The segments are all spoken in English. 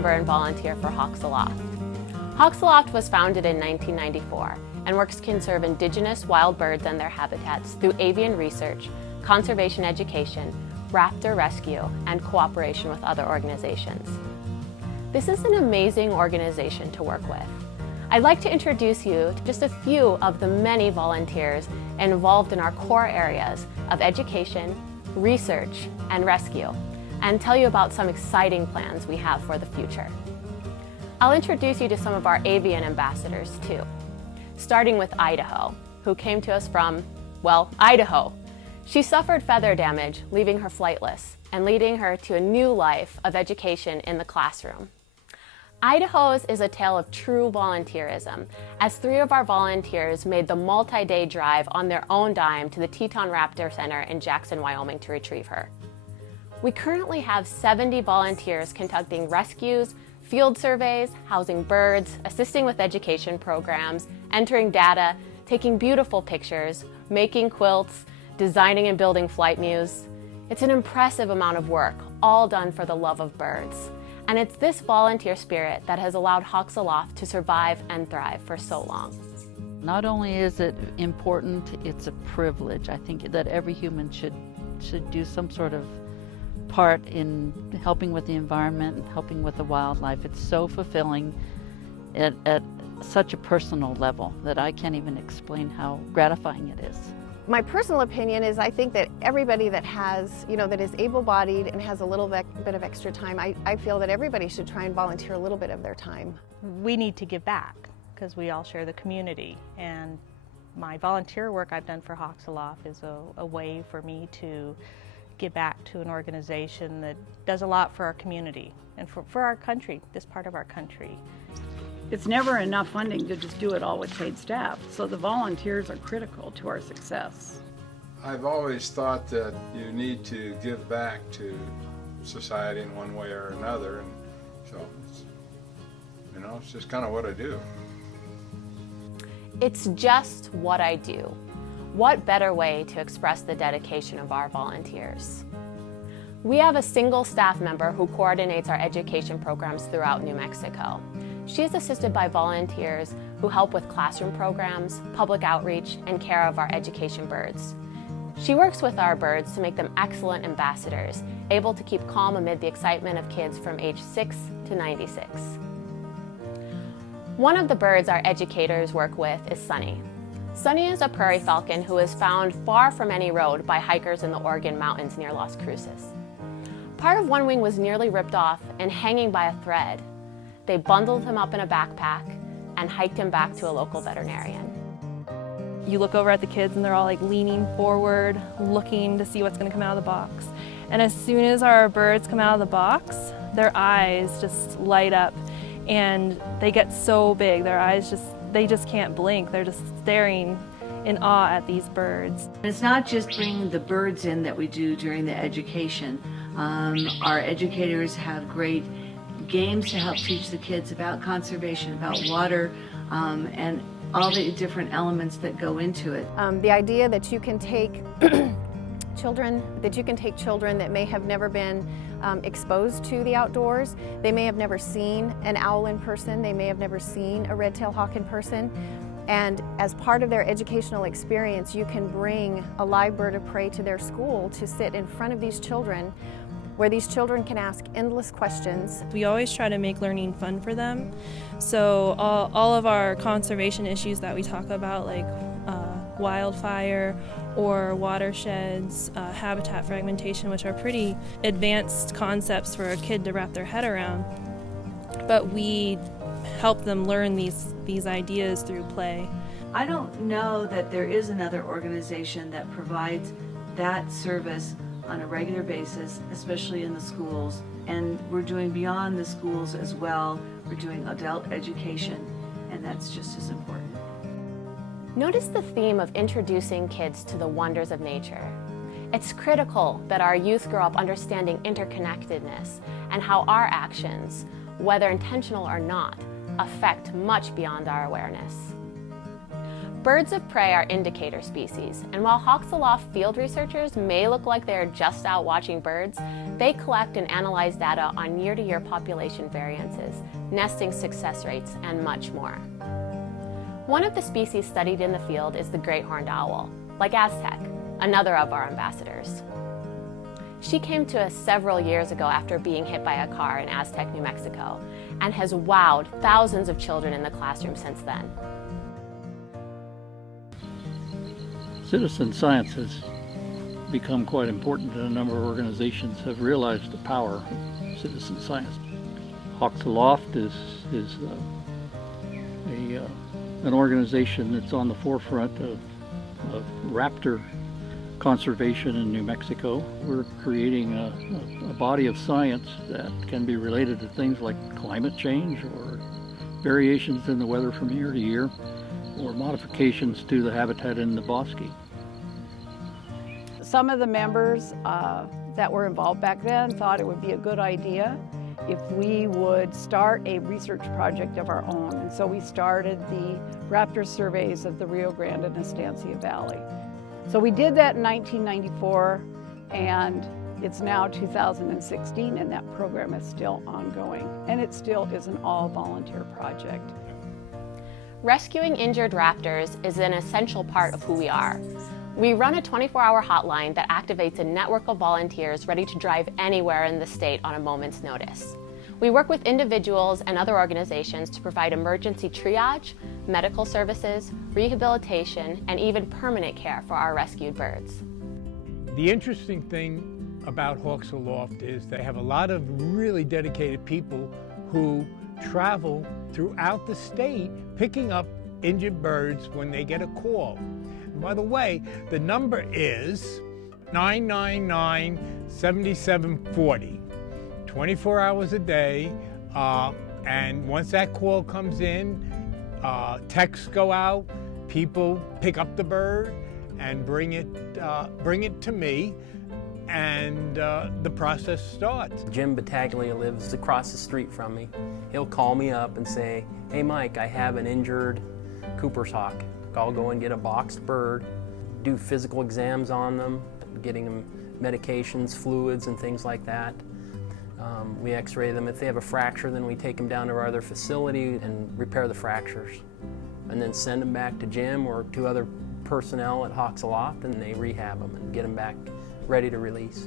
member and volunteer for Aloft. Aloft was founded in 1994 and works to conserve indigenous wild birds and their habitats through avian research, conservation education, raptor rescue, and cooperation with other organizations. This is an amazing organization to work with. I'd like to introduce you to just a few of the many volunteers involved in our core areas of education, research, and rescue, and tell you about some exciting plans we have for the future. I'll introduce you to some of our avian ambassadors too, starting with Idaho, who came to us from, well, Idaho. She suffered feather damage, leaving her flightless, and leading her to a new life of education in the classroom. Idaho's is a tale of true volunteerism, as 3 of our volunteers made the multi-day drive on their own dime to the Teton Raptor Center in Jackson, Wyoming to retrieve her. We currently have 70 volunteers conducting rescues, field surveys, housing birds, assisting with education programs, entering data, taking beautiful pictures, making quilts, designing and building flight mews. It's an impressive amount of work, all done for the love of birds. And it's this volunteer spirit that has allowed Aloft to survive and thrive for so long. Not only is it important, it's a privilege. I think that every human should do some sort of part in helping with the environment and helping with the wildlife. It's so fulfilling at such a personal level that I can't even explain how gratifying it is. My personal opinion is I think that everybody that has, that is able-bodied and has a little bit of extra time, I feel that everybody should try and volunteer a little bit of their time. We need to give back because we all share the community, and my volunteer work I've done for Aloft is a way for me to give back to an organization that does a lot for our community and for our country, this part of our country. It's never enough funding to just do it all with paid staff, so the volunteers are critical to our success. I've always thought that you need to give back to society in one way or another, and so, it's just kind of what I do. It's just what I do. What better way to express the dedication of our volunteers? We have a single staff member who coordinates our education programs throughout New Mexico. She is assisted by volunteers who help with classroom programs, public outreach, and care of our education birds. She works with our birds to make them excellent ambassadors, able to keep calm amid the excitement of kids from age 6 to 96. One of the birds our educators work with is Sunny. Sunny is a prairie falcon who is found far from any road by hikers in the Oregon mountains near Las Cruces. Part of one wing was nearly ripped off and hanging by a thread. They bundled him up in a backpack and hiked him back to a local veterinarian. You look over at the kids and they're all leaning forward, looking to see what's going to come out of the box. And as soon as our birds come out of the box, their eyes just light up and they get so big. Their eyes they just can't blink. They're just staring in awe at these birds. It's not just bringing the birds in that we do during the education. Our educators have great games to help teach the kids about conservation, about water, and all the different elements that go into it. The idea that you can take children that may have never been exposed to the outdoors. They may have never seen an owl in person. They may have never seen a red-tailed hawk in person. And as part of their educational experience, you can bring a live bird of prey to their school to sit in front of these children, where these children can ask endless questions. We always try to make learning fun for them. So all of our conservation issues that we talk about, like wildfire or watersheds, habitat fragmentation, which are pretty advanced concepts for a kid to wrap their head around. But we help them learn these ideas through play. I don't know that there is another organization that provides that service on a regular basis, especially in the schools. And we're doing beyond the schools as well. We're doing adult education, and that's just as important. Notice the theme of introducing kids to the wonders of nature. It's critical that our youth grow up understanding interconnectedness and how our actions, whether intentional or not, affect much beyond our awareness. Birds of prey are indicator species, and while hawks aloft field researchers may look like they are just out watching birds, they collect and analyze data on year-to-year population variances, nesting success rates, and much more. One of the species studied in the field is the great horned owl, like Aztec, another of our ambassadors. She came to us several years ago after being hit by a car in Aztec, New Mexico, and has wowed thousands of children in the classroom since then. Citizen science has become quite important, and a number of organizations have realized the power of citizen science. Hawks Aloft is an organization that's on the forefront of raptor conservation in New Mexico. We're creating a body of science that can be related to things like climate change or variations in the weather from year to year, or modifications to the habitat in the bosque. Some of the members that were involved back then thought it would be a good idea if we would start a research project of our own. And so we started the raptor surveys of the Rio Grande and Estancia Valley. So we did that in 1994, and it's now 2016, and that program is still ongoing. And it still is an all-volunteer project. Rescuing injured raptors is an essential part of who we are. We run a 24-hour hotline that activates a network of volunteers ready to drive anywhere in the state on a moment's notice. We work with individuals and other organizations to provide emergency triage, medical services, rehabilitation, and even permanent care for our rescued birds. The interesting thing about Hawks Aloft is they have a lot of really dedicated people who travel throughout the state picking up injured birds when they get a call. And by the way, the number is 999-7740, 24 hours a day, and once that call comes in, texts go out, people pick up the bird and bring it to me, and the process starts. Jim Battaglia lives across the street from me. He'll call me up and say, "Hey Mike, I have an injured Cooper's hawk. I'll go and get a boxed bird, do physical exams on them, getting them medications, fluids, and things like that. We x-ray them. If they have a fracture, then we take them down to our other facility and repair the fractures, and then send them back to Jim or to other personnel at Hawks Aloft, and they rehab them and get them back ready to release."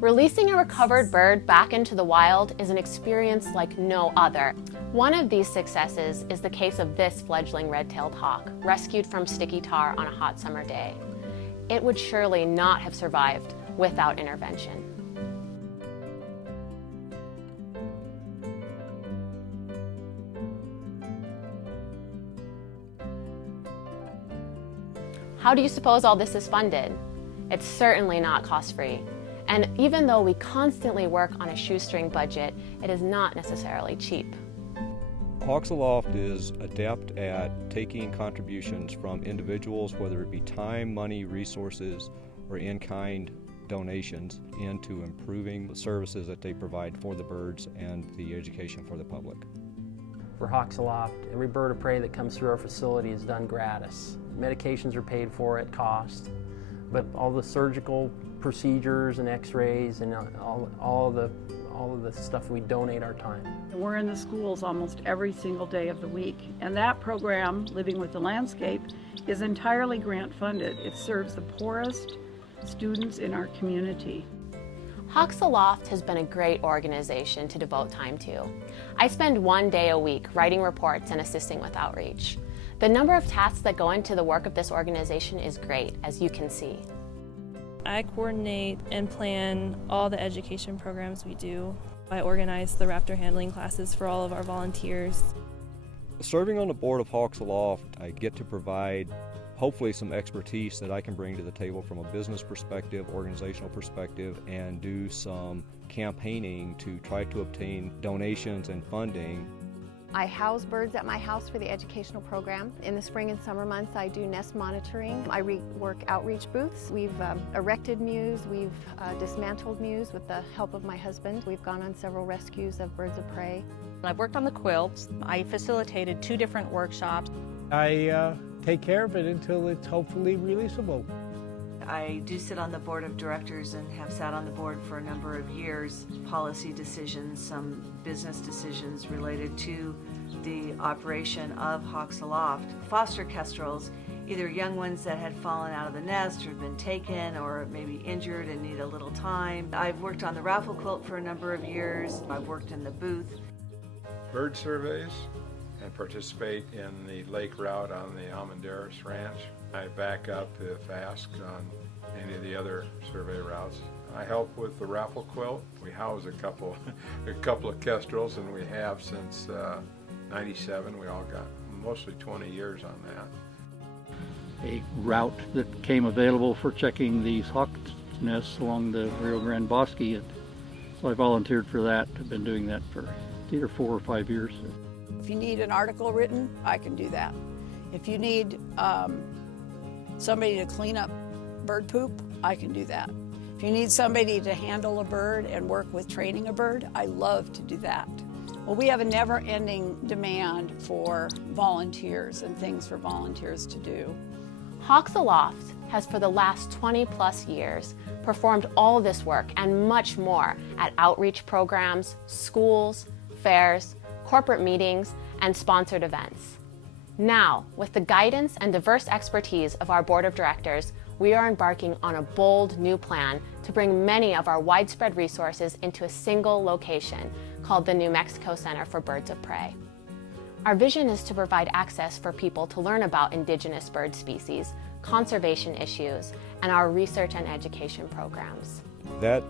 Releasing a recovered bird back into the wild is an experience like no other. One of these successes is the case of this fledgling red-tailed hawk, rescued from sticky tar on a hot summer day. It would surely not have survived without intervention. How do you suppose all this is funded? It's certainly not cost-free. And even though we constantly work on a shoestring budget, it is not necessarily cheap. Hawks Aloft is adept at taking contributions from individuals, whether it be time, money, resources, or in-kind donations, into improving the services that they provide for the birds and the education for the public. For Hawks Aloft, every bird of prey that comes through our facility is done gratis. Medications are paid for at cost, but all the surgical procedures and x-rays and all of the stuff, we donate our time. We're in the schools almost every single day of the week, and that program, Living with the Landscape, is entirely grant funded. It serves the poorest students in our community. Hawks Aloft has been a great organization to devote time to. I spend one day a week writing reports and assisting with outreach. The number of tasks that go into the work of this organization is great, as you can see. I coordinate and plan all the education programs we do. I organize the raptor handling classes for all of our volunteers. Serving on the board of Hawks Aloft, I get to provide hopefully some expertise that I can bring to the table from a business perspective, organizational perspective, and do some campaigning to try to obtain donations and funding. I house birds at my house for the educational program. In the spring and summer months, I do nest monitoring. I work outreach booths. We've erected mews. We've dismantled mews with the help of my husband. We've gone on several rescues of birds of prey. I've worked on the quilts. I facilitated 2 different workshops. I take care of it until it's hopefully releasable. I do sit on the board of directors and have sat on the board for a number of years. Policy decisions, some business decisions related to the operation of Hawks Aloft. Foster kestrels, either young ones that had fallen out of the nest or been taken or maybe injured and need a little time. I've worked on the raffle quilt for a number of years. I've worked in the booth. Bird surveys and participate in the lake route on the Almendares Ranch. I back up if asked on any of the other survey routes. I help with the raffle quilt. We house a couple of kestrels, and we have since '97. We all got mostly 20 years on that. A route that came available for checking these hawk nests along the Rio Grande Bosque, and so I volunteered for that. I've been doing that for either 4 or 5 years. If you need an article written, I can do that. If you need somebody to clean up bird poop, I can do that. If you need somebody to handle a bird and work with training a bird, I love to do that. Well, we have a never-ending demand for volunteers and things for volunteers to do. Hawks Aloft has for the last 20+ years performed all this work and much more at outreach programs, schools, fairs, corporate meetings, and sponsored events. Now, with the guidance and diverse expertise of our board of directors, we are embarking on a bold new plan to bring many of our widespread resources into a single location called the New Mexico Center for Birds of Prey. Our vision is to provide access for people to learn about indigenous bird species, conservation issues, and our research and education programs. That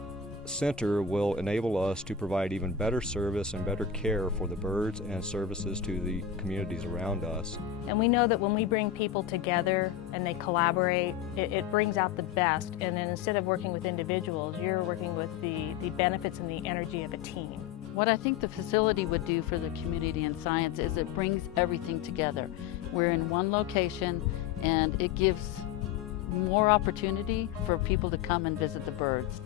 center will enable us to provide even better service and better care for the birds and services to the communities around us. And we know that when we bring people together and they collaborate, it brings out the best. And then instead of working with individuals, you're working with the benefits and the energy of a team. What I think the facility would do for the community and science is it brings everything together. We're in one location and it gives more opportunity for people to come and visit the birds.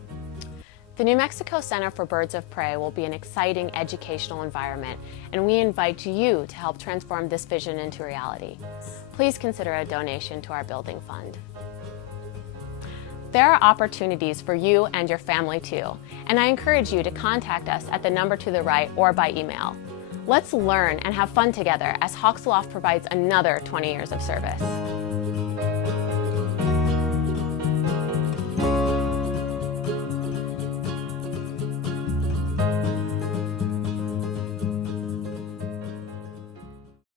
The New Mexico Center for Birds of Prey will be an exciting educational environment, and we invite you to help transform this vision into reality. Please consider a donation to our building fund. There are opportunities for you and your family too, and I encourage you to contact us at the number to the right or by email. Let's learn and have fun together as Hawks Aloft provides another 20 years of service.